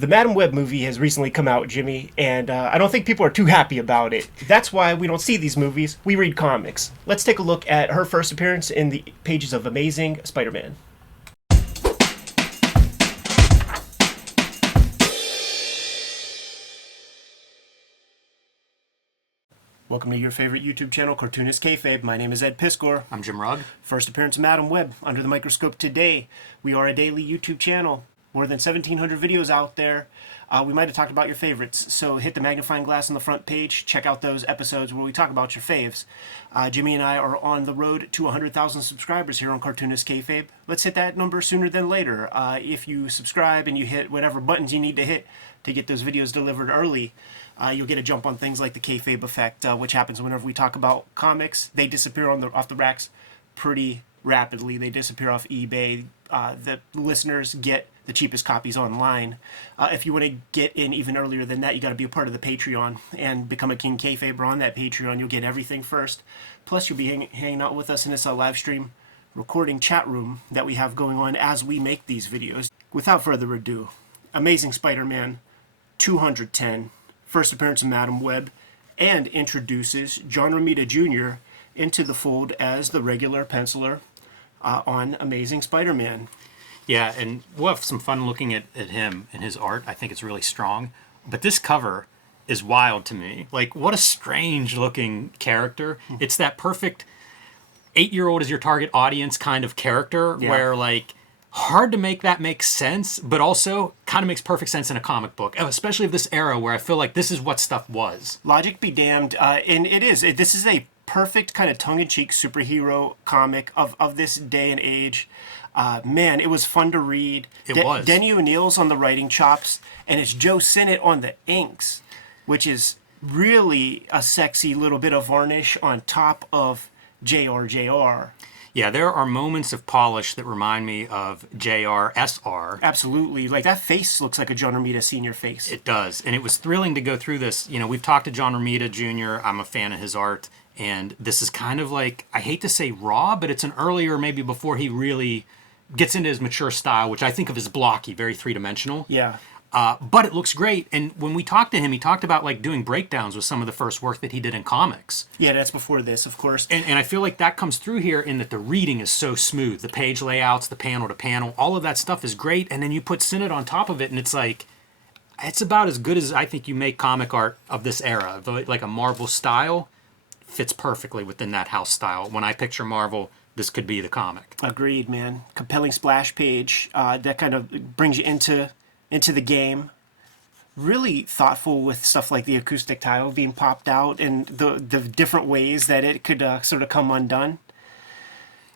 The Madam Web movie has recently come out, Jimmy, and I don't think people are too happy about it. That's why we don't see these movies, we read comics. Let's take a look at her first appearance in the pages of Amazing Spider-Man. Welcome to your favorite YouTube channel, Cartoonist Kayfabe. My name is Ed Piscor. I'm Jim Rugg. First appearance of Madam Web under the microscope today. We are a daily YouTube channel. More than 1,700 videos out there. We might have talked about your favorites, so hit the magnifying glass on the front page. Check out those episodes where we talk about your faves. Jimmy and I are on the road to 100,000 subscribers here on Cartoonist Kayfabe. Let's hit that number sooner than later. If you subscribe and you hit whatever buttons you need to hit to get those videos delivered early, you'll get a jump on things like the Kayfabe effect, which happens whenever we talk about comics. They disappear off the racks pretty rapidly. They disappear off eBay. The listeners get the cheapest copies online. If you want to get in even earlier than that, you got to be a part of the Patreon and become a King Kayfaber on that Patreon. You'll get everything first. Plus, you'll be hanging out with us in this live stream recording chat room that we have going on as we make these videos. Without further ado, Amazing Spider-Man 210, first appearance of Madam Web, and introduces John Romita Jr. into the fold as the regular penciler on Amazing Spider-Man. Yeah, and we'll have some fun looking at him and his art. I think it's really strong. But this cover is wild to me. Like, what a strange looking character. It's that perfect 8-year-old is your target audience kind of character, where, like, hard to make that make sense, but also kind of makes perfect sense in a comic book, especially of this era where I feel like this is what stuff was. Logic be damned, and it is. This is a perfect kind of tongue-in-cheek superhero comic of this day and age. Man, it was fun to read. It was. Denny O'Neill's on the writing chops, and it's Joe Sinnott on the inks, which is really a sexy little bit of varnish on top of JR. Yeah, there are moments of polish that remind me of JR/SR. Absolutely. Like, that face looks like a John Romita Sr. face. It does. And it was thrilling to go through this. You know, we've talked to John Romita Jr. I'm a fan of his art. And this is kind of like, I hate to say raw, but it's an earlier, maybe before he really gets into his mature style, which I think of as blocky, very three-dimensional. Yeah. But it looks great. And when we talked to him, he talked about like doing breakdowns with some of the first work that he did in comics. Yeah, that's before this, of course. And I feel like that comes through here in that the reading is so smooth. The page layouts, the panel to panel, all of that stuff is great. And then you put Sinnott on top of it, and it's like, it's about as good as I think you make comic art of this era. Like a Marvel style fits perfectly within that house style. When I picture Marvel, this could be the comic. Agreed, man. Compelling splash page that kind of brings you into the game. Really thoughtful with stuff like the acoustic tile being popped out and the different ways that it could sort of come undone.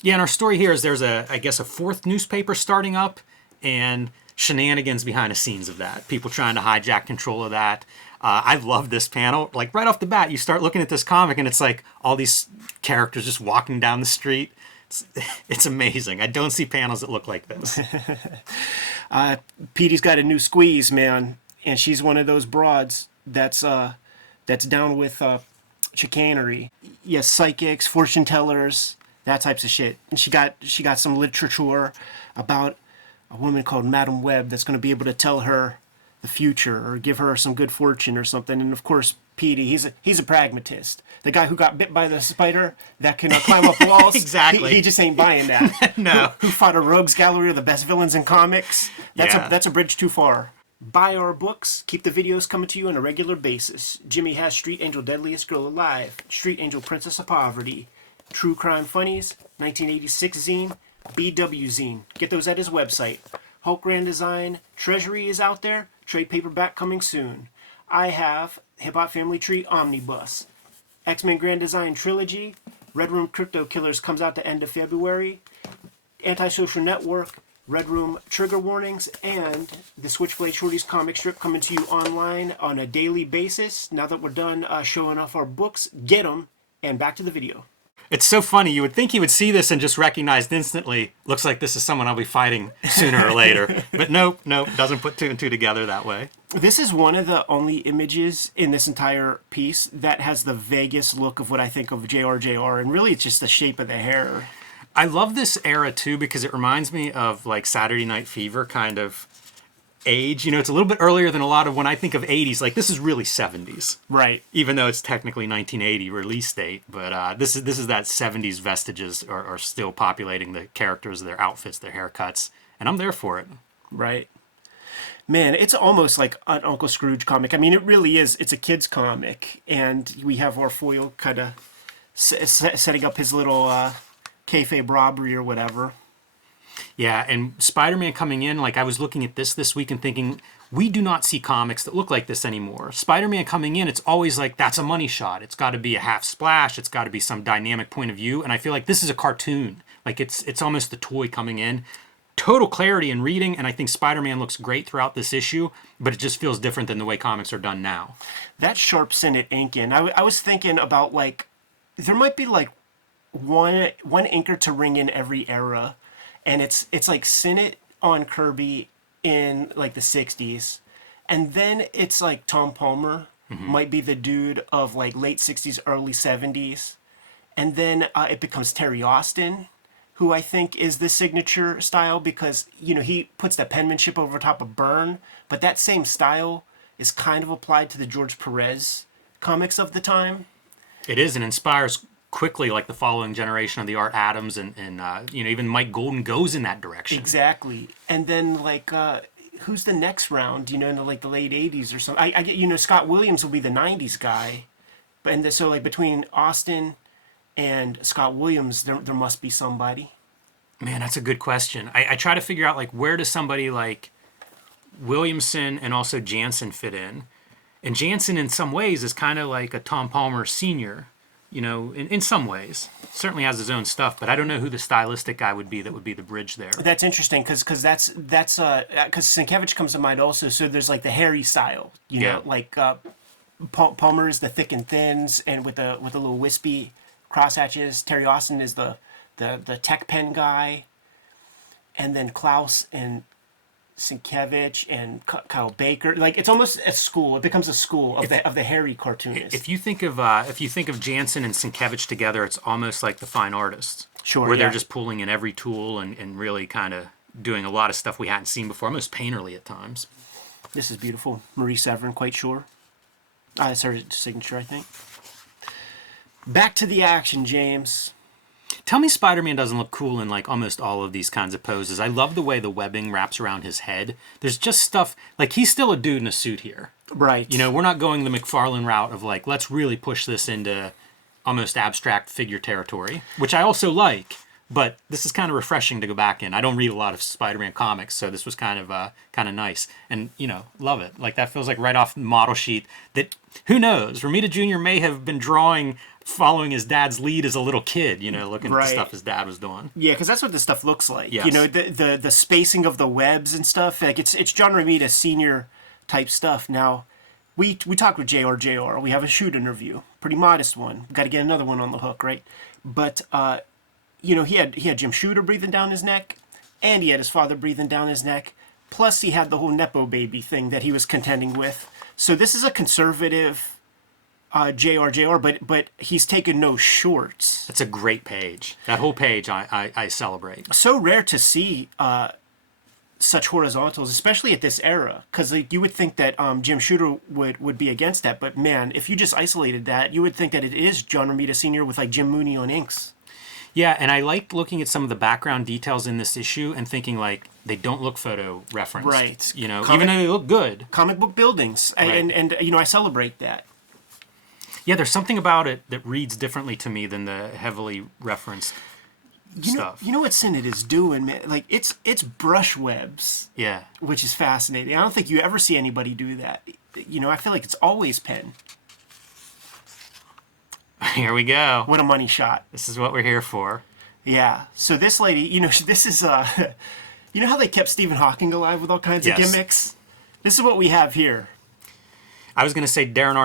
Yeah, and our story here is there's I guess a fourth newspaper starting up and shenanigans behind the scenes of that. People trying to hijack control of that. I love this panel. Like, right off the bat, you start looking at this comic and it's like all these characters just walking down the street. It's amazing. I don't see panels that look like this. Petey's got a new squeeze, man, and she's one of those broads that's down with chicanery. Yes, psychics, fortune tellers, that types of shit. And she got some literature about a woman called Madam Web that's going to be able to tell her the future or give her some good fortune or something. And of course, Petey, he's a pragmatist. The guy who got bit by the spider that can climb up walls. Exactly. He just ain't buying that. No. Who fought a rogues gallery of the best villains in comics. That's a bridge too far. Buy our books. Keep the videos coming to you on a regular basis. Jimmy has Street Angel Deadliest Girl Alive, Street Angel Princess of Poverty, True Crime Funnies, 1986 zine, BW zine. Get those at his website. Hulk Grand Design Treasury is out there. Trade paperback coming soon. I have Hip Hop Family Tree Omnibus. X-Men Grand Design Trilogy. Red Room Crypto Killers comes out the end of February. Antisocial Network. Red Room Trigger Warnings. And the Switchblade Shorties comic strip coming to you online on a daily basis. Now that we're done showing off our books, get them. And back to the video. It's so funny. You would think he would see this and just recognize instantly, looks like this is someone I'll be fighting sooner or later. But nope, doesn't put two and two together that way. This is one of the only images in this entire piece that has the vaguest look of what I think of JR, and really it's just the shape of the hair. I love this era too because it reminds me of like Saturday Night Fever kind of age. You know, it's a little bit earlier than a lot of when I think of 80s. Like, this is really 70s. Right. Even though it's technically 1980 release date, but this is that 70s vestiges are still populating the characters, their outfits, their haircuts, and I'm there for it. Right. Man, it's almost like an Uncle Scrooge comic. I mean, it really is. It's a kid's comic, and we have our foil kind of setting up his little kayfabe robbery or whatever. Yeah, and Spider-Man coming in, like I was looking at this week and thinking, we do not see comics that look like this anymore. Spider-Man coming in, it's always like, that's a money shot. It's got to be a half splash. It's got to be some dynamic point of view. And I feel like this is a cartoon. Like it's almost the toy coming in. Total clarity in reading, and I think Spider-Man looks great throughout this issue, but it just feels different than the way comics are done now. That sharp scented ink in. I was thinking about, like, there might be like one inker to ring in every era, and it's like Sinnott on Kirby in like the 60s, and then it's like Tom Palmer might be the dude of like late 60s, early 70s, and then it becomes Terry Austin, who I think is the signature style because, you know, he puts the penmanship over top of Byrne, but that same style is kind of applied to the George Perez comics of the time. It is, and inspires quickly, like the following generation of the Art Adams and you know, even Mike Golden goes in that direction. Exactly. And then, like, who's the next round, you know, in the, like, the late 80s or something? I get, you know, Scott Williams will be the 90s guy, but so, like, between Austin and Scott Williams, there must be somebody. Man, that's a good question. I try to figure out, like, where does somebody like Williamson and also Jansen fit in? And Jansen, in some ways, is kind of like a Tom Palmer senior, you know, in some ways. Certainly has his own stuff, but I don't know who the stylistic guy would be that would be the bridge there. That's interesting, because Sienkiewicz comes to mind also. So there's, like, the hairy style, you know, like Palmer is the thick and thins and with a little wispy crosshatches. Terry Austin is the tech pen guy, and then Klaus and Sienkiewicz and Kyle Baker. Like, it's almost a school. It becomes a school of the hairy cartoonist. If you think of Jansen and Sienkiewicz together, it's almost like the Fine Artists. Sure. Where they're just pulling in every tool and really kind of doing a lot of stuff we hadn't seen before, almost painterly at times. This is beautiful. Marie Severin, quite sure. It's her signature, I think. Back to the action, James. Tell me Spider-Man doesn't look cool in, like, almost all of these kinds of poses. I love the way the webbing wraps around his head. There's just stuff, like, he's still a dude in a suit here. Right. You know, we're not going the McFarlane route of, like, let's really push this into almost abstract figure territory, which I also like, but this is kind of refreshing to go back in. I don't read a lot of Spider-Man comics, so this was kind of nice. And, you know, love it. Like, that feels like right off the model sheet that, who knows, Romita Jr. may have been drawing following his dad's lead as a little kid, you know, looking at the stuff his dad was doing. Yeah, because that's what this stuff looks like. Yes. You know, the spacing of the webs and stuff. Like, it's John Romita senior type stuff. Now, we talked with JR. We have a shoot interview, pretty modest one. Got to get another one on the hook, right? But you know, he had Jim Shooter breathing down his neck, and he had his father breathing down his neck. Plus, he had the whole Nepo baby thing that he was contending with. So this is a conservative JR, but he's taken no shorts. That's a great page. That whole page I celebrate. So rare to see such horizontals, especially at this era, because, like, you would think that Jim Shooter would be against that, but man, if you just isolated that, you would think that it is John Romita Sr. with, like, Jim Mooney on inks. Yeah, and I like looking at some of the background details in this issue and thinking, like, they don't look photo referenced. Right. You know, even though they look good. Comic book buildings, Right. and you know, I celebrate that. Yeah, there's something about it that reads differently to me than the heavily referenced stuff. You know what Sinnott is doing, man? Like, it's brush webs. Yeah. Which is fascinating. I don't think you ever see anybody do that. You know, I feel like it's always pen. Here we go. What a money shot. This is what we're here for. Yeah. So this lady, you know, this is, you know how they kept Stephen Hawking alive with all kinds of gimmicks? This is what we have here. I was going to say Darren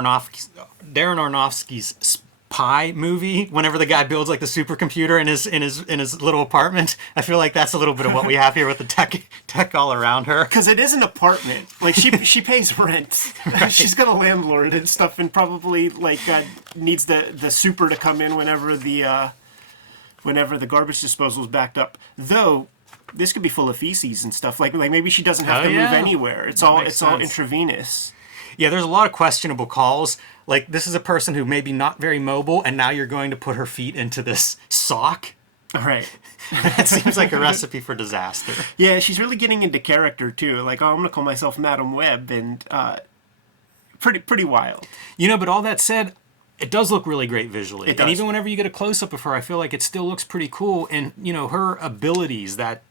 Aronofsky's Spy movie, whenever the guy builds, like, the supercomputer in his little apartment. I feel like that's a little bit of what we have here with the tech all around her. Because it is an apartment. Like, she pays rent. Right. She's got a landlord and stuff, and probably, like, needs the super to come in whenever the garbage disposal is backed up. Though, this could be full of feces and stuff. Like maybe she doesn't have to yeah. move anywhere. It's That all makes all sense. intravenous. Yeah, there's a lot of questionable calls. Like, this is a person who may be not very mobile, and now you're going to put her feet into this sock? All right. That seems like a recipe for disaster. Yeah, she's really getting into character too. Like, oh, I'm gonna call myself Madam Web, and pretty wild. You know, but all that said, it does look really great visually. It does. And even whenever you get a close-up of her, I feel like it still looks pretty cool. And, you know, her abilities, that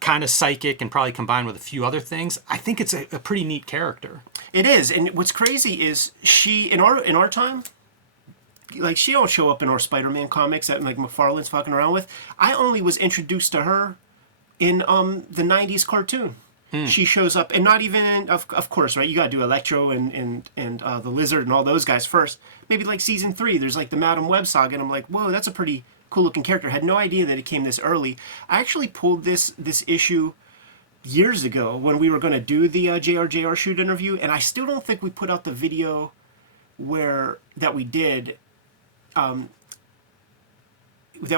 kind of psychic and probably combined with a few other things, I think it's a pretty neat character. It is, and what's crazy is she in our time, like she don't show up in our Spider-Man comics that like McFarlane's fucking around with. I only was introduced to her in the '90s cartoon. She shows up, and not even of course, right? You got to do Electro and the Lizard and all those guys first. Maybe like season 3, there's like the Madam Web saga, and I'm like, whoa, that's a pretty cool looking character. Had no idea that it came this early. I actually pulled this issue years ago when we were going to do the JRJR shoot interview, and I still don't think we put out the video that we did that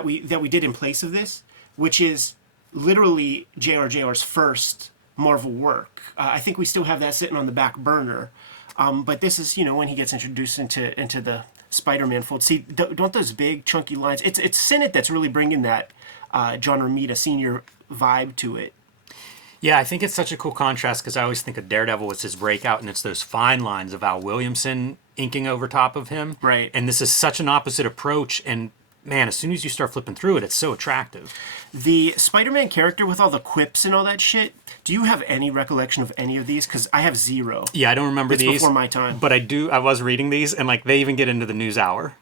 we did in place of this, which is literally JRJR's first Marvel work. I think we still have that sitting on the back burner, but this is, you know, when he gets introduced into the Spider-Man fold. See, don't those big chunky lines? It's Sinnott that's really bringing that John Romita Sr. vibe to it. Yeah, I think it's such a cool contrast because I always think of Daredevil as his breakout, and it's those fine lines of Al Williamson inking over top of him. Right. And this is such an opposite approach, and man, as soon as you start flipping through it, it's so attractive. The Spider-Man character with all the quips and all that shit, do you have any recollection of any of these? Because I have zero. Yeah, I don't remember It's these. before my time. But I was reading these, and like they even get into the news hour.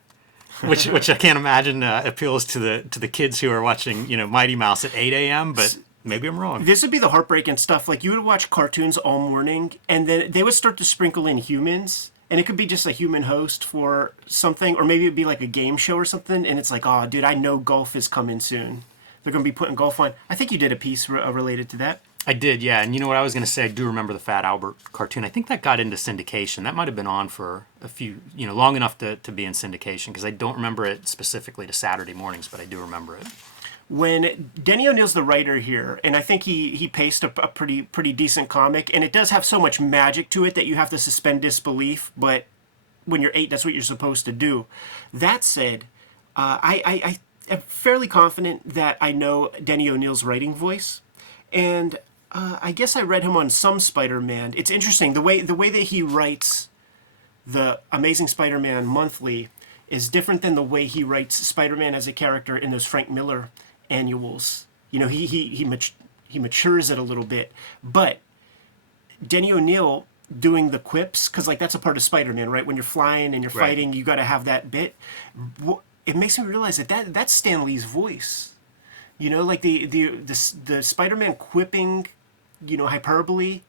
Which I can't imagine appeals to the kids who are watching, you know, Mighty Mouse at 8 a.m., but maybe I'm wrong. This would be the heartbreaking stuff. Like, you would watch cartoons all morning, and then they would start to sprinkle in humans, and it could be just a human host for something, or maybe it'd be like a game show or something, and it's like, oh, dude, I know golf is coming soon. They're going to be putting golf on. I think you did a piece related to that. I did, yeah. And you know what I was going to say? I do remember the Fat Albert cartoon. I think that got into syndication. That might have been on for a few, you know, long enough to be in syndication, because I don't remember it specifically to Saturday mornings, but I do remember it. When Denny O'Neil's the writer here, and I think he paced a pretty decent comic, and it does have so much magic to it that you have to suspend disbelief, but when you're 8, that's what you're supposed to do. That said, I am fairly confident that I know Denny O'Neil's writing voice, and I guess I read him on some Spider-Man. It's interesting, the way that he writes the Amazing Spider-Man monthly is different than the way he writes Spider-Man as a character in those Frank Miller annuals. You know, he matures it a little bit, but Denny O'Neil doing the quips, because like that's a part of Spider-Man, right? When you're flying and you're fighting, you got to have that bit. It makes me realize that's Stan Lee's voice. You know, like the Spider-Man quipping, you know, hyperbole,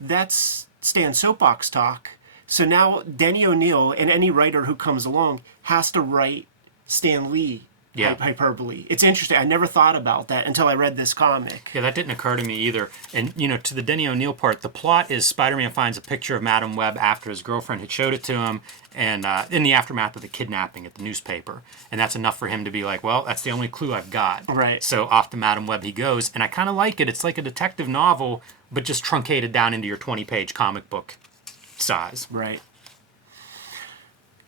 that's Stan's soapbox talk. So now Denny O'Neil and any writer who comes along has to write Stan Lee hyperbole. It's interesting. I never thought about that until I read this comic. Yeah, that didn't occur to me either. And, you know, to the Denny O'Neil part, the plot is Spider-Man finds a picture of Madam Web after his girlfriend had showed it to him, and in the aftermath of the kidnapping at the newspaper. And that's enough for him to be like, well, that's the only clue I've got. Right. So off to Madam Web he goes. And I kind of like it. It's like a detective novel, but just truncated down into your 20-page comic book size. Right.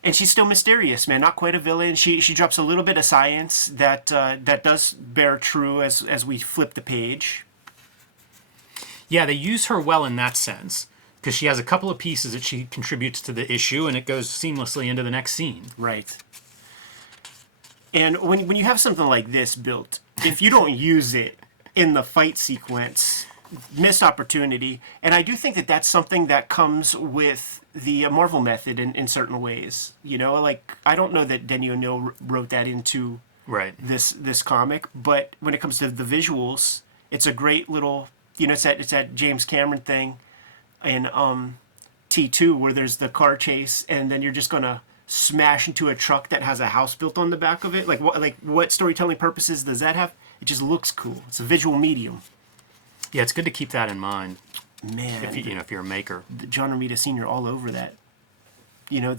And she's still mysterious, man. Not quite a villain. She drops a little bit of science that does bear true as we flip the page. Yeah, they use her well in that sense, because she has a couple of pieces that she contributes to the issue, and it goes seamlessly into the next scene. Right. And when you have something like this built, if you don't use it in the fight sequence, missed opportunity. And I do think that that's something that comes with the Marvel method in certain ways. You know, like, I don't know that Denny O'Neil wrote that into this comic, but when it comes to the visuals, it's a great little, you know, it's that James Cameron thing in T2 where there's the car chase, and then you're just gonna smash into a truck that has a house built on the back of it. Like what storytelling purposes does that have? It just looks cool. It's a visual medium. Yeah, it's good to keep that in mind. Man, if you're a maker. John Romita Sr. all over that. You know,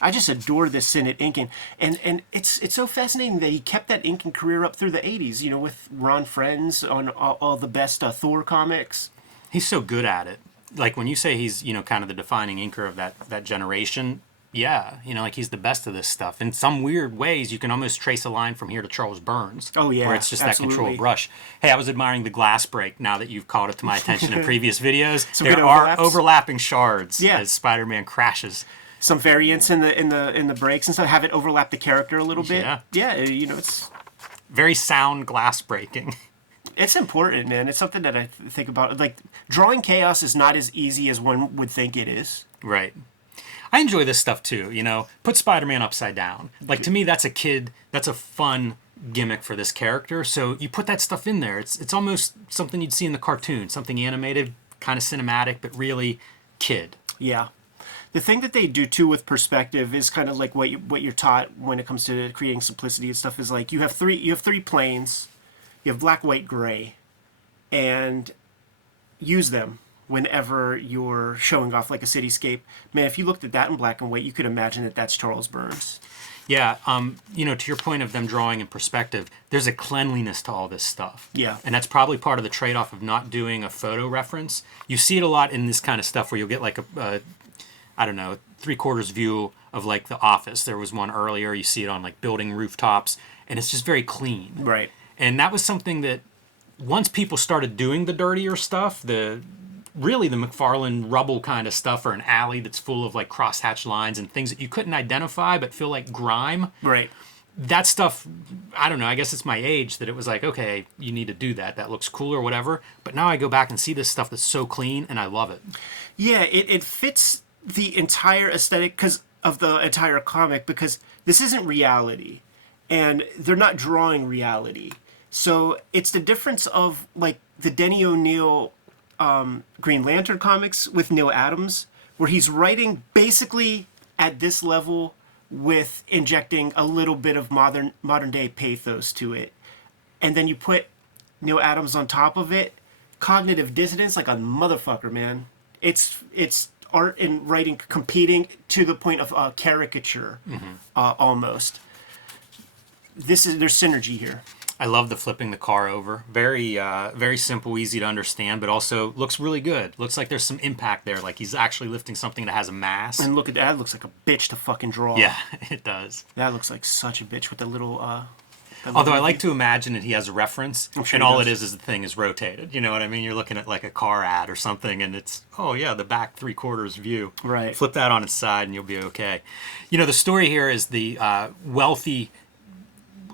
I I just adore this Synod inking, and it's so fascinating that he kept that inking career up through the '80s. You know, with Ron Frenz on all the best Thor comics. He's so good at it. Like when you say he's, kind of the defining inker of that generation, yeah, like he's the best of this stuff. In some weird ways, you can almost trace a line from here to Charles Burns. Oh, yeah, where it's just absolutely. that controlled brush. Hey, I was admiring the glass break now that you've called it to my attention in previous videos. Some good There are overlaps. overlapping shards Yeah. as Spider-Man crashes. Some variants in the breaks and stuff, have it overlap the character a little bit. Yeah. It's Very sound glass breaking. it's important, man. It's something that I think about. Like, drawing chaos is not as easy as one would think it is. Right. I enjoy this stuff too, Put Spider-Man upside down. Like, to me, that's a fun gimmick for this character. So you put that stuff in there. It's almost something you'd see in the cartoon, something animated, kind of cinematic, but really kid. Yeah. The thing that they do too with perspective is kind of like what you're taught when it comes to creating simplicity and stuff, is like you have three planes, you have black, white, gray, and use them whenever you're showing off like a cityscape. Man, if you looked at that in black and white, you could imagine that that's Charles Burns. Yeah, to your point of them drawing in perspective, there's a cleanliness to all this stuff. Yeah. And that's probably part of the trade-off of not doing a photo reference. You see it a lot in this kind of stuff where you'll get like a I don't know, 3/4 view of like The Office. There was one earlier, you see it on like building rooftops, and it's just very clean. Right. And that was something that once people started doing the dirtier stuff, the McFarlane rubble kind of stuff, or an alley that's full of like crosshatch lines and things that you couldn't identify but feel like grime. Right. That stuff, I don't know, I guess it's my age that it was like, okay, you need to do that. That looks cool or whatever. But now I go back and see this stuff that's so clean and I love it. Yeah, it fits the entire aesthetic of the entire comic, because this isn't reality, and they're not drawing reality. So it's the difference of like the Denny O'Neil Green Lantern comics with Neil Adams, where he's writing basically at this level with injecting a little bit of modern day pathos to it, and then you put Neil Adams on top of it. Cognitive dissonance like a motherfucker, man. It's art and writing competing to the point of caricature, almost. There's synergy here. I love the flipping the car over. Very, very simple, easy to understand, but also looks really good. Looks like there's some impact there, like he's actually lifting something that has a mass. And look at that. It looks like a bitch to fucking draw. Yeah, it does. That looks like such a bitch with the little... Although I like to imagine that he has a reference, sure and he all does. it is the thing is rotated. You know what I mean? You're looking at like a car ad or something, and it's, oh yeah, the back 3/4 view. Right. Flip that on its side, and you'll be okay. The story here is the wealthy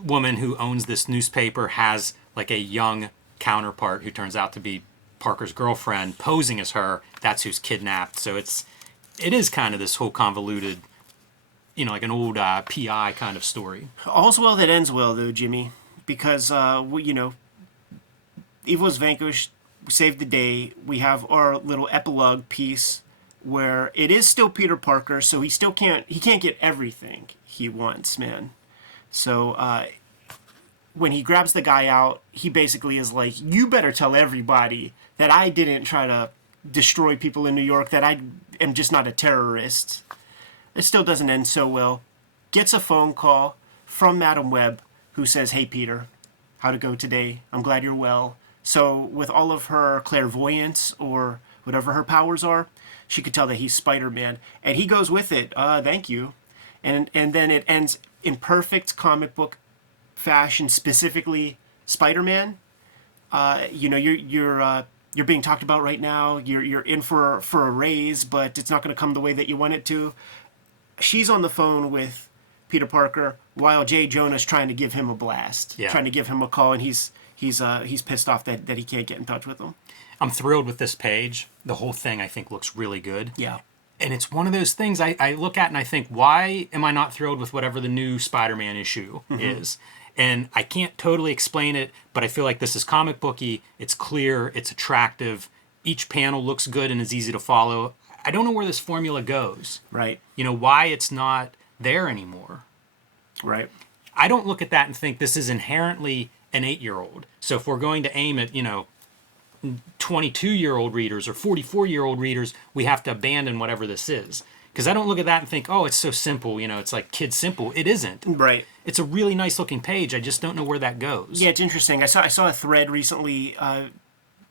woman who owns this newspaper has like a young counterpart who turns out to be Parker's girlfriend, posing as her. That's who's kidnapped. So it is kind of this whole convoluted, like an old PI kind of story. All's well that ends well, though, Jimmy, because evil is vanquished. We saved the day. We have our little epilogue piece where it is still Peter Parker, so he can't get everything he wants, man. So when he grabs the guy out, he basically is like, "You better tell everybody that I didn't try to destroy people in New York. That I am just not a terrorist." It still doesn't end so well. Gets a phone call from Madam Web, who says, "Hey, Peter, how'd it go today? I'm glad you're well." So with all of her clairvoyance or whatever her powers are, she could tell that he's Spider-Man. And he goes with it. Thank you. And then it ends in perfect comic book fashion, specifically Spider-Man. You're being talked about right now. You're in for a raise, but it's not going to come the way that you want it to. She's on the phone with Peter Parker while Jay Jonah's trying to give him a blast, trying to give him a call, and he's pissed off that he can't get in touch with him. I'm thrilled with this page. The whole thing I think looks really good. Yeah. And it's one of those things I look at and I think, why am I not thrilled with whatever the new Spider-Man issue is? And I can't totally explain it, but I feel like this is comic booky. It's clear. It's attractive. Each panel looks good and is easy to follow. I don't know where this formula goes. Right. Why it's not there anymore. Right. I don't look at that and think this is inherently an 8-year-old. So if we're going to aim at, 22-year-old readers or 44-year-old readers, we have to abandon whatever this is. Because I don't look at that and think, oh, it's so simple. It's like kid simple. It isn't. Right. It's a really nice looking page. I just don't know where that goes. Yeah, it's interesting. I saw a thread recently on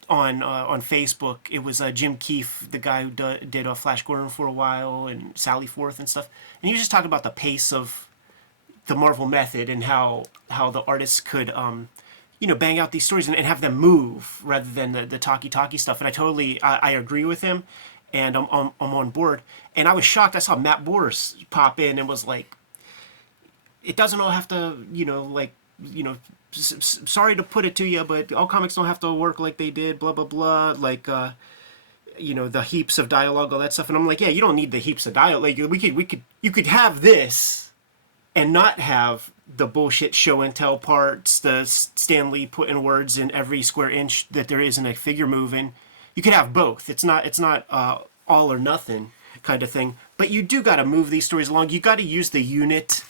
Facebook. It was Jim Keefe, the guy who did Flash Gordon for a while, and Sally Forth and stuff. And he was just talking about the pace of the Marvel method and how the artists could bang out these stories and have them move rather than the talky stuff. And I agree with him, and I'm on board. And I was shocked. I saw Matt Boris pop in and was like, it doesn't all have to, sorry to put it to you, but all comics don't have to work like they did, blah, blah, blah, like, the heaps of dialogue, all that stuff. And I'm like, yeah, you don't need the heaps of dialogue. Like, you could have this and not have the bullshit show and tell parts, the Stan Lee putting words in every square inch that there is in a figure moving. You could have both. It's not all or nothing kind of thing. But you do got to move these stories along. You got to use the unit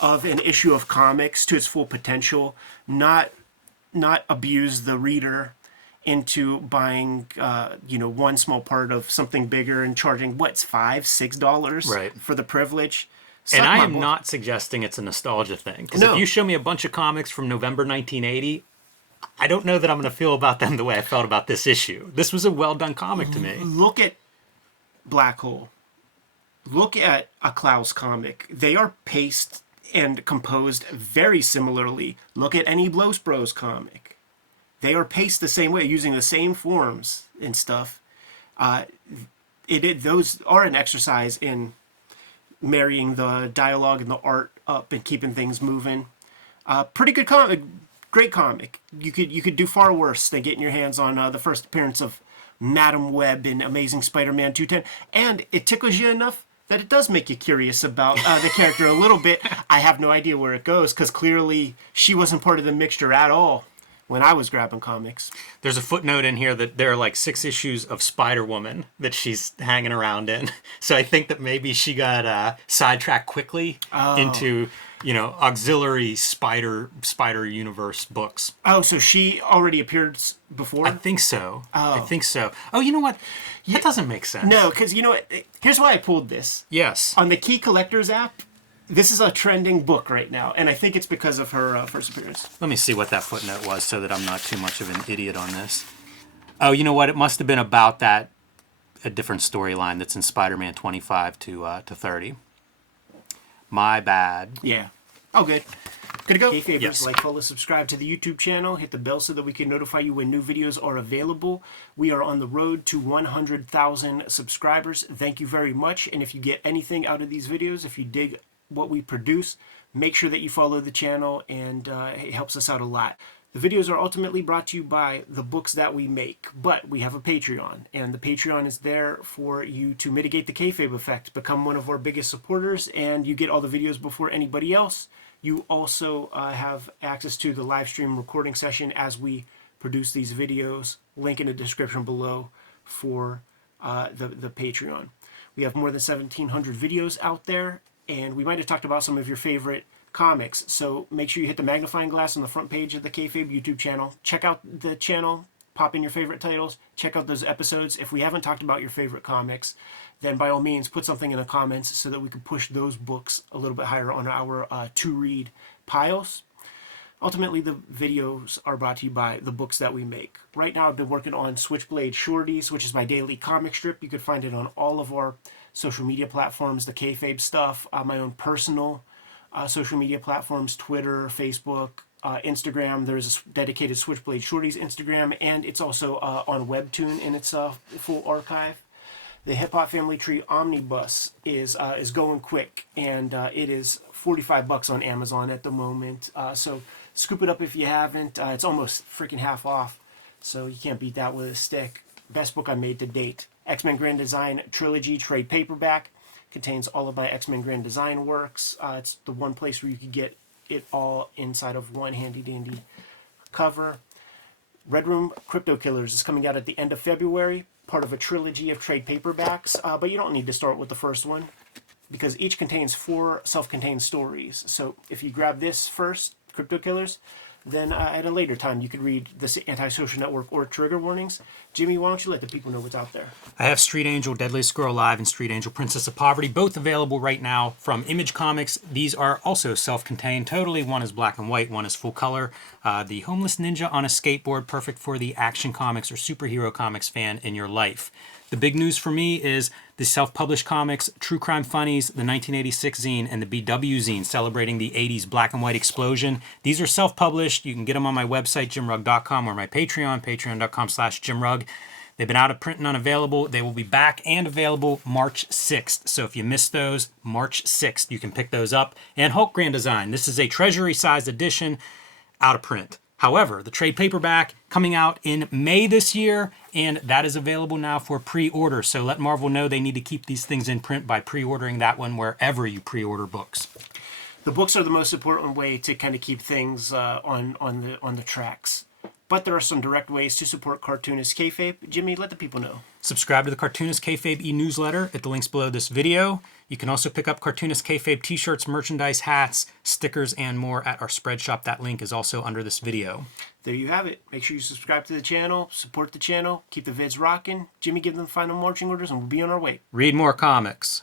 of an issue of comics to its full potential, not abuse the reader into buying one small part of something bigger and charging $5-6 Right. for the privilege. And I am not suggesting it's a nostalgia thing. Because if you show me a bunch of comics from November 1980, I don't know that I'm going to feel about them the way I felt about this issue. This was a well-done comic to me. Look at Black Hole. Look at a Klaus comic. They are paced and composed very similarly. Look at any Blows Bros comic. They are paced the same way, using the same forms and stuff. Those are an exercise in marrying the dialogue and the art up and keeping things moving. Pretty good comic, great comic. You could do far worse than getting your hands on the first appearance of Madam Web in Amazing Spider-Man 210, and it tickles you enough that it does make you curious about the character a little bit. I have no idea where it goes, because clearly she wasn't part of the mixture at all when I was grabbing comics. There's a footnote in here that there are like 6 issues of Spider-Woman that she's hanging around in. So I think that maybe she got sidetracked quickly into, auxiliary Spider Universe books. Oh, so she already appeared before? I think so. I think so. Oh, you know what? That doesn't make sense. No, because you know what? Here's why I pulled this. Yes. On the Key Collectors app, this is a trending book right now, and I think it's because of her first appearance. Let me see what that footnote was so that I'm not too much of an idiot on this. Oh, you know what? It must have been about a different storyline that's in Spider-Man 25 to 30. My bad. Yeah. Oh, good. Good to go. Kayfabers, Yes. like, follow, subscribe to the YouTube channel. Hit the bell so that we can notify you when new videos are available. We are on the road to 100,000 subscribers. Thank you very much. And if you get anything out of these videos, if you dig what we produce, make sure that you follow the channel, and it helps us out a lot. The videos are ultimately brought to you by the books that we make, but we have a Patreon, and the Patreon is there for you to mitigate the kayfabe effect. Become one of our biggest supporters, and you get all the videos before anybody else. You also have access to the live stream recording session as we produce these videos. Link in the description below for the Patreon. We have more than 1,700 videos out there, and we might have talked about some of your favorite comics. So make sure you hit the magnifying glass on the front page of the Kayfabe YouTube channel. Check out the channel, pop in your favorite titles, check out those episodes. If we haven't talked about your favorite comics, then by all means put something in the comments so that we can push those books a little bit higher on our to-read piles. Ultimately, the videos are brought to you by the books that we make. Right now, I've been working on Switchblade Shorties, which is my daily comic strip. You can find it on all of our social media platforms, the Kayfabe stuff, my own personal social media platforms, Twitter, Facebook, Instagram. There's a dedicated Switchblade Shorties Instagram, and it's also on Webtoon in its full archive. The Hip Hop Family Tree Omnibus is going quick, and it is $45 on Amazon at the moment. So scoop it up if you haven't. It's almost freaking half off, so you can't beat that with a stick. Best book I made to date. X-Men Grand Design Trilogy trade paperback. Contains all of my X-Men Grand Design works. It's the one place where you can get it all inside of one handy-dandy cover. Red Room Crypto Killers is coming out at the end of February, part of a trilogy of trade paperbacks, but you don't need to start with the first one because each contains 4 self-contained stories. So if you grab this first, Crypto Killers, then at a later time you could read the Antisocial Network or trigger warnings. Jimmy, why don't you let the people know what's out there? I have Street Angel, Deadliest Girl Alive, and Street Angel, Princess of Poverty, both available right now from Image Comics. These are also self-contained totally. One is black and white, one is full color. The Homeless Ninja on a Skateboard, perfect for the action comics or superhero comics fan in your life. The big news for me is the self-published comics, True Crime Funnies, the 1986 zine, and the BW zine celebrating the 80s black and white explosion. These are self-published. You can get them on my website, jimrugg.com, or my Patreon, patreon.com/jimrugg. They've been out of print and unavailable. They will be back and available March 6th. So if you missed those, March 6th, you can pick those up. And Hulk Grand Design. This is a treasury-sized edition, out of print. However, the trade paperback coming out in May this year, and that is available now for pre-order. So let Marvel know they need to keep these things in print by pre-ordering that one wherever you pre-order books. The books are the most important way to kind of keep things on the tracks. But there are some direct ways to support Cartoonist Kayfabe. Jimmy, let the people know. Subscribe to the Cartoonist Kayfabe e-newsletter at the links below this video. You can also pick up Cartoonist Kayfabe t-shirts, merchandise, hats, stickers, and more at our spread shop. That link is also under this video. There you have it. Make sure you subscribe to the channel, support the channel, keep the vids rocking. Jimmy, give them the final marching orders, and we'll be on our way. Read more comics.